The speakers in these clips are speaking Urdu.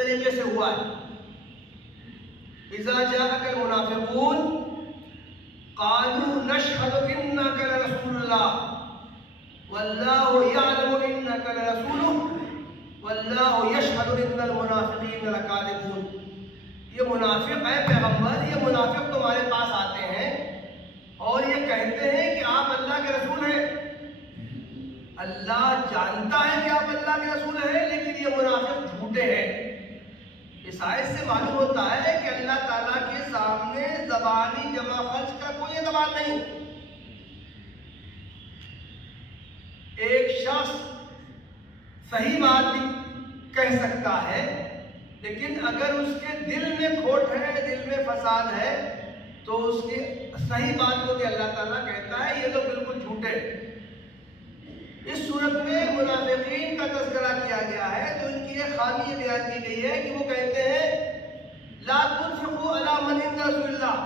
طریقے سے ہوا ہے. اذا جاءك المنافقون قالوا نشهد انك لرسول الله والله يعلم انك لرسوله والله يشهد ان المنافقين لكاذبون. یہ منافق ہے پیغمبر، یہ منافق تمہارے پاس آتے ہیں اور یہ کہتے ہیں کہ آپ اللہ کے رسول ہیں. اللہ جانتا ہے کہ آپ اللہ کے رسول ہیں، لیکن یہ منافق جھوٹے ہیں. اس آیت سے معلوم ہوتا ہے کہ اللہ تعالیٰ کے سامنے زبانی جمع خرچ کا کوئی اعتبار نہیں. ایک شخص صحیح بات بھی کہہ سکتا ہے، لیکن اگر اس کے دل میں کھوٹ ہے، دل میں فساد ہے، تو اس کی صحیح بات کو بھی اللہ تعالیٰ کہتا ہے یہ لوگ بالکل جھوٹے. اس صورت میں منافقین کا تذکرہ کیا گیا ہے تو ان کی ایک خامی بیان کی گئی ہے کہ وہ کہتے ہیں لا تنفقوا علی من عند رسول اللہ.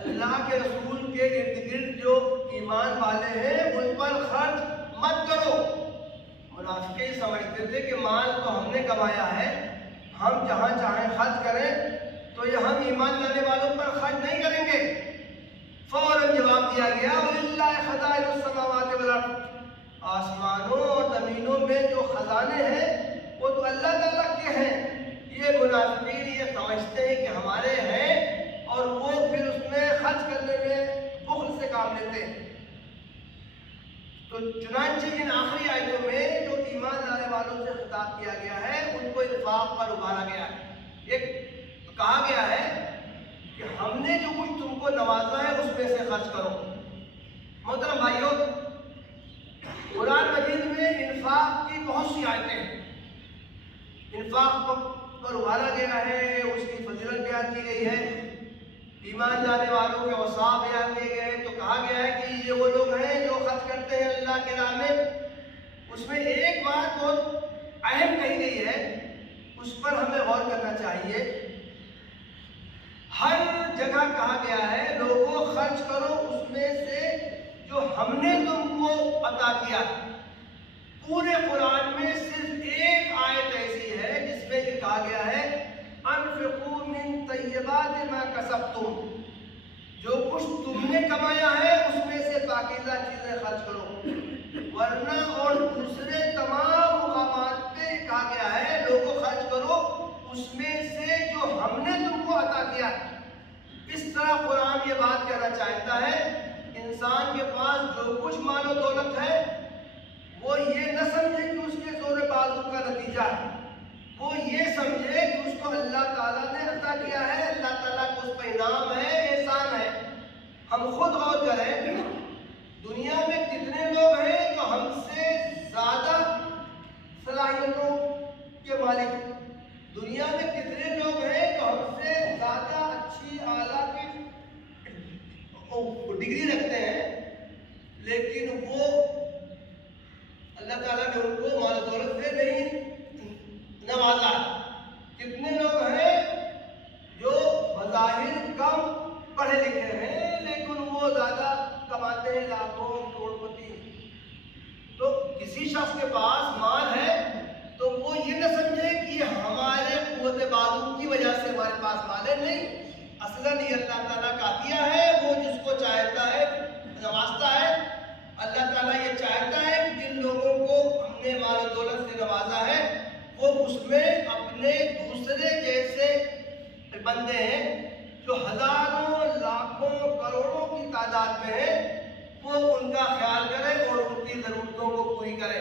اللہ کے رسول کے ارد گرد جو ایمان والے ہیں ان پر خرچ مت کرو. منافقین سمجھتے تھے کہ مال تو ہم نے کمایا ہے، ہم جہاں چاہیں خرچ کریں، تو یہ ہم ایمان لانے والوں پر خرچ نہیں کریں گے. فوراً جواب دیا گیا وَلِلَّهِ خَزَائِنُ السَّمَاوَاتِ وَالْأَرْضِ. آسمانوں اور زمینوں میں جو خزانے ہیں وہ تو اللہ تعالیٰ کے ہیں. یہ منافقین یہ سمجھتے ہیں کہ ہمارے ہیں اور وہ پھر اس میں خرچ کرنے میں بخل سے کام لیتے ہیں. تو چنانچہ ان آخری آیتوں میں جو ایمان لانے والوں سے خطاب کیا گیا ہے ان کو انفاق پر ابھارا گیا ہے. ایک کہا گیا ہے کہ ہم نے جو کچھ تم کو نوازا ہے اس میں سے خرچ کرو. محترم بھائیوں، قرآن مجید میں انفاق کی بہت سی آیتیں ہیں. انفاق پر ابھارا گیا ہے، اس کی فضیلت بیان کی گئی ہے، ایمان لانے والوں کے اوصاف بیان کیے گئے ہیں. تو کہا گیا ہے کہ یہ وہ لوگ ہیں جو خرچ کرتے ہیں اللہ کے راہ میں. اس میں ایک بات بہت اہم کہی گئی ہے، اس پر ہمیں غور کرنا چاہیے. ہر جگہ کہا گیا ہے لوگوں خرچ کرو اس میں سے جو ہم نے تم کو عطا کیا. پورے قرآن میں صرف ایک آیت ایسی ہے جس میں یہ کہا گیا ہے انفقوا من طیبات ما کسبتم. جو کچھ تم نے کمایا ہے اس میں سے پاکیزہ چیزیں خرچ کرو. ورنہ اور دوسرے تمام مقامات پہ کہا گیا ہے لوگوں خرچ کرو اس میں سے جو ہم نے تم کو عطا کیا. اس طرح قرآن یہ بات کہنا چاہتا ہے انسان کے پاس جو کچھ مال و دولت ہے وہ یہ نہ سمجھے کہ اس کے زور بازو کا نتیجہ ہے، وہ یہ سمجھے کہ اس کو اللہ تعالیٰ نے عطا کیا ہے، اللہ تعالیٰ کو اس پہ انعام ہے، احسان ہے. ہم خود غور کریں دنیا میں کتنے لوگ ہیں جو ہم سے زیادہ صلاحیتوں کے مالک. دنیا میں کتنے لوگ ہیں جو ہم سے زیادہ اچھی اعلیٰ کی ڈگری رکھتے ہیں، لیکن وہ اللہ تعالیٰ نے ان کو مال و دولت سے نہیں نوازا. کتنے لوگ ہیں جو بظاہر کم پڑھے لکھے ہیں لیکن وہ زیادہ کماتے ہیں، لاکھوں کروڑپتی. تو کسی شخص کے پاس مال ہے تو وہ یہ نہ سمجھے کہ یہ ہمارے قوت بازو کی وجہ سے ہمارے پاس مال ہے. نہیں، اصلاً یہ اللہ تعالیٰ کا عطیہ ہے، وہ جس کو چاہتا ہے نوازتا ہے. اللہ تعالیٰ یہ چاہتا ہے کہ جن لوگوں کو ہم نے مال و دولت سے نوازا ہے وہ اس میں اپنے دوسرے جیسے بندے ہیں جو ہزاروں لاکھوں کروڑوں کی تعداد میں ہیں، وہ ان کا خیال کرے اور ان کی ضرورتوں کو پوری کرے.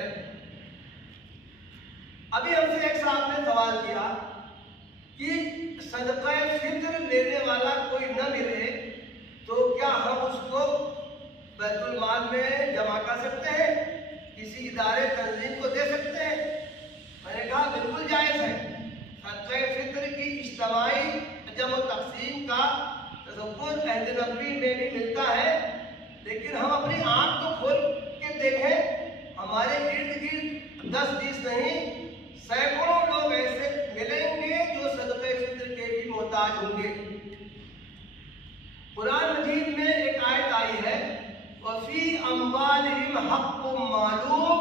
ابھی ہم سے ایک صاحب نے سوال کیا کہ صدقہ فطر لینے والا کوئی نہ ملے تو کیا ہم اس کو بیت المال میں جمع کر سکتے ہیں، کسی ادارے تنظیم کو دے سکتے ہیں؟ میں نے کہا بالکل جائز ہے. صدقہ فطر کی اجتماعی جمع و تقسیم کا تصور عہد نبوی میں بھی ملتا ہے، لیکن ہم اپنی آنکھ تو کھول کے دیکھیں ہمارے ارد گرد 10-20 نہیں سینکڑوں لوگ ایسے ملیں گے جو صدقہ فطر کے بھی محتاج ہوں گے. قرآن مجید میں ایک آیت آئی ہے وَفِي أَمْوَالِهِمْ حَقٌّ مَّعْلُومٌ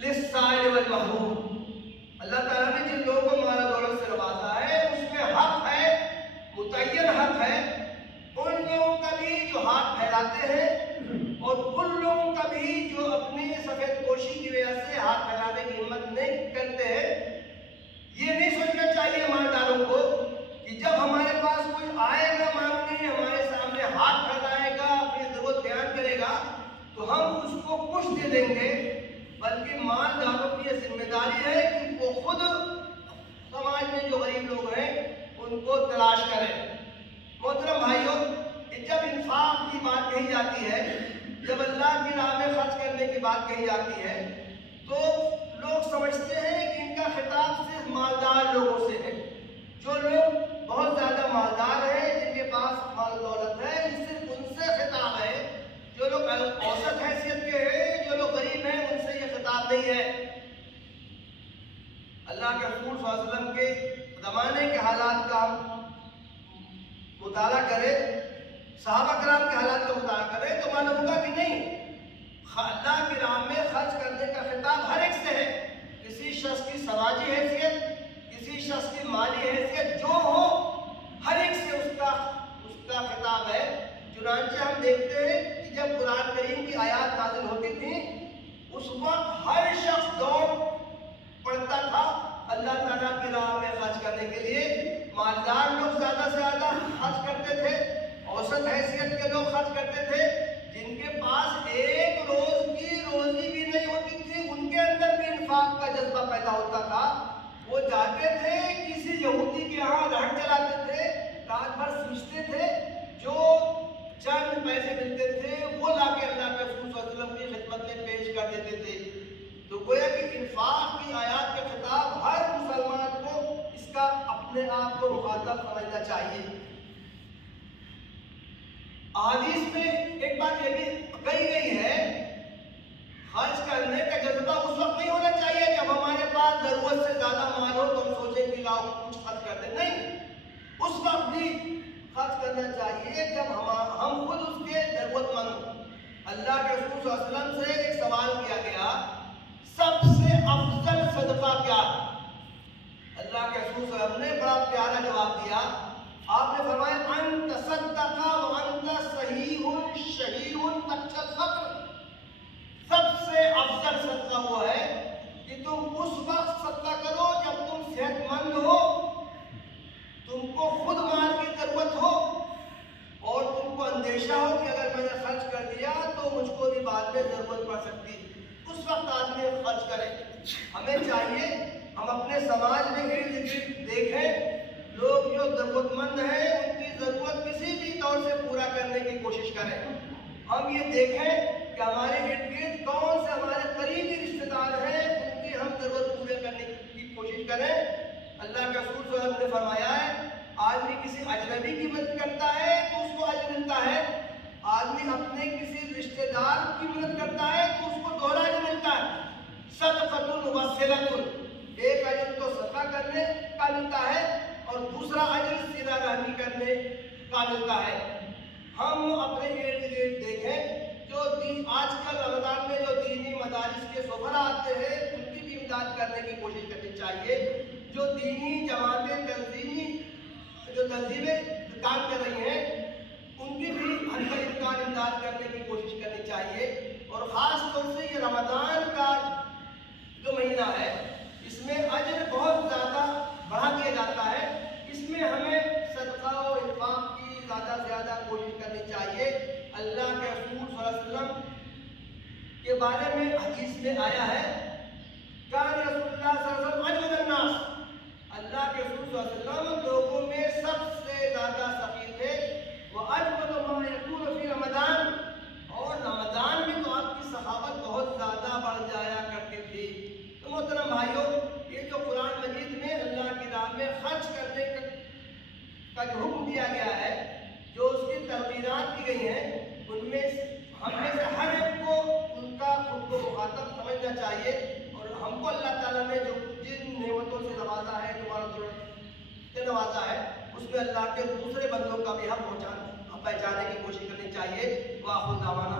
لِلسَّائِلِ وَالْمَحْرُومِ. اللہ کے رسول صلی اللہ علیہ وسلم کے زمانے کے حالات کا ہم مطالعہ کریں، صحابہ کرام کے حالات کا مطالعہ کریں تو معلوم ہوگا کہ نہیں، اللہ کی راہ میں خرچ کرنے کا خطاب ہر ایک سے ہے۔ کسی شخص کی سماجی حیثیت، کسی شخص کی مالی حیثیت جو ہو، ہر ایک سے اس کا خطاب ہے۔ چنانچہ ہم دیکھتے ہیں کہ جب قرآن کریم کی آیات نازل ہوتی تھیں اس وقت ہر شخص دوڑ پڑتا تھا اللہ تعالیٰ کی راہ میں خرچ کرنے کے لیے۔ مالدار لوگ زیادہ سے زیادہ خرچ کرتے تھے، اوسط حیثیت کے لوگ خرچ کرتے تھے، جن کے پاس ایک روز کی روزی بھی نہیں ہوتی تھی ان کے اندر بھی انفاق کا جذبہ پیدا ہوتا تھا۔ وہ جاتے تھے کسی یہودی کے یہاں رہٹ چلاتے تھے، رات بھر سوچتے تھے، جو چند پیسے ملتے تھے وہ لا کے اللہ کے رسول صلی اللہ علیہ وسلم کی خدمت میں پیش کر دیتے تھے۔ تو گویا کہ انفاق کی آیات کا خطاب ہر مسلمان کو اس کا اپنے آپ کو مخاطب سمجھنا چاہیے۔ احادیث میں ایک بات یہ بھی کہی گئی ہے، خرچ کرنے کا جذبہ اس وقت نہیں ہونا چاہیے جب ہمارے پاس ضرورت سے زیادہ مال ہو تو ہم سوچیں کہ لاؤ کچھ خرچ کر دیں، نہیں، اس وقت بھی خرچ کرنا چاہیے جب ہم خود اس کے ضرورت مند ہوں۔ اللہ کے رسول صلی اللہ علیہ وسلم سے ایک سوال کیا گیا، سب سے افضل صدقہ کیا ہے؟ اللہ کے رسول صلی اللہ علیہ وسلم نے بڑا پیارا جواب دیا۔ آپ نے فرمایا ان تصدق وانت صحیح شہید تخشى الفقر۔ سب سے افضل صدقہ وہ ہے کہ تم اس وقت صدقہ کرو جب تم صحت مند ہو، تم کو خود مال کی ضرورت ہو اور تم کو اندیشہ ہو کہ اگر میں نے خرچ کر دیا تو مجھ کو بھی بعد میں ضرورت پڑ سکتی، اس وقت آدمی خرچ کرے۔ ہمیں چاہیے ہم اپنے سماج میں ارد گرد دیکھیں، لوگ جو ضرورت مند ہیں ان کی ضرورت کسی بھی طور سے پورا کرنے کی کوشش کریں۔ ہم یہ دیکھیں کہ ہمارے ارد گرد کون سے ہمارے قریبی رشتے دار ہیں، ان کی ہم ضرورت پورے کرنے کی کوشش کریں۔ اللہ کے رسول صلی اللہ علیہ وسلم نے فرمایا ہے، آدمی کسی اجنبی کی مدد کرتا ہے تو اس کو اجر ملتا ہے، آدمی اپنے کسی رشتے دار کی مدد کرتا ہے تو اس کو دوہرا اجر ملتا ہے۔ صدقۃ وصلۃ، ایک اجر تو صدقہ کرنے کا ملتا ہے اور دوسرا اجر صلہ رحمی کرنے کا ملتا ہے۔ ہم اپنے ارد گرد دیکھیں، جو آج کل رمضان میں جو دینی مدارس کے سفراء آتے ہیں ان کی بھی امداد کرنے کی کوشش کرنی چاہیے۔ جو دینی جماعتیں جو تنظیمیں کام کر رہی ہیں ان کی بھی ہر امکان امداد کرنے کی کوشش کرنی چاہیے۔ اور خاص طور سے یہ رمضان کا جو مہینہ ہے اس میں اجر بہت زیادہ بڑھا دیا جاتا ہے، اس میں ہمیں صدقہ و انفاق کی زیادہ سے زیادہ کوشش کرنی چاہیے۔ اللہ کے رسول صلی اللہ علیہ وسلم کے بارے میں حدیث میں آیا ہے، کان رسول اللہ صلی اللہ علیہ وسلم اجود الناس، اللہ کے رسول صلی اللہ علیہ وسلم لوگوں میں سب سے زیادہ سخی تھے۔ وَأَجْوَدُ مَا يَكُونُ فِي رمضان، اور رمضان میں تو آپ کی سخاوت بہت زیادہ بڑھ جایا کرتی تھی۔ تو محترم بھائیوں، یہ جو قرآن مجید میں اللہ کی راہ میں خرچ کرنے کا جو حکم دیا گیا ہے، جو اس کی ترغیبات کی گئی ہیں، ان میں ہم میں سے ہر ایک کو ان کا خود کو مخاطب سمجھنا چاہیے، اور ہم کو اللہ تعالیٰ نے جو جن نعمتوں سے نوازا ہے، جو ضرورت سے نوازا ہے، اس میں اللہ کے دوسرے بندوں کا بھی حق پہچانے کی کوشش کرنی چاہیے۔ وآخر دعوانا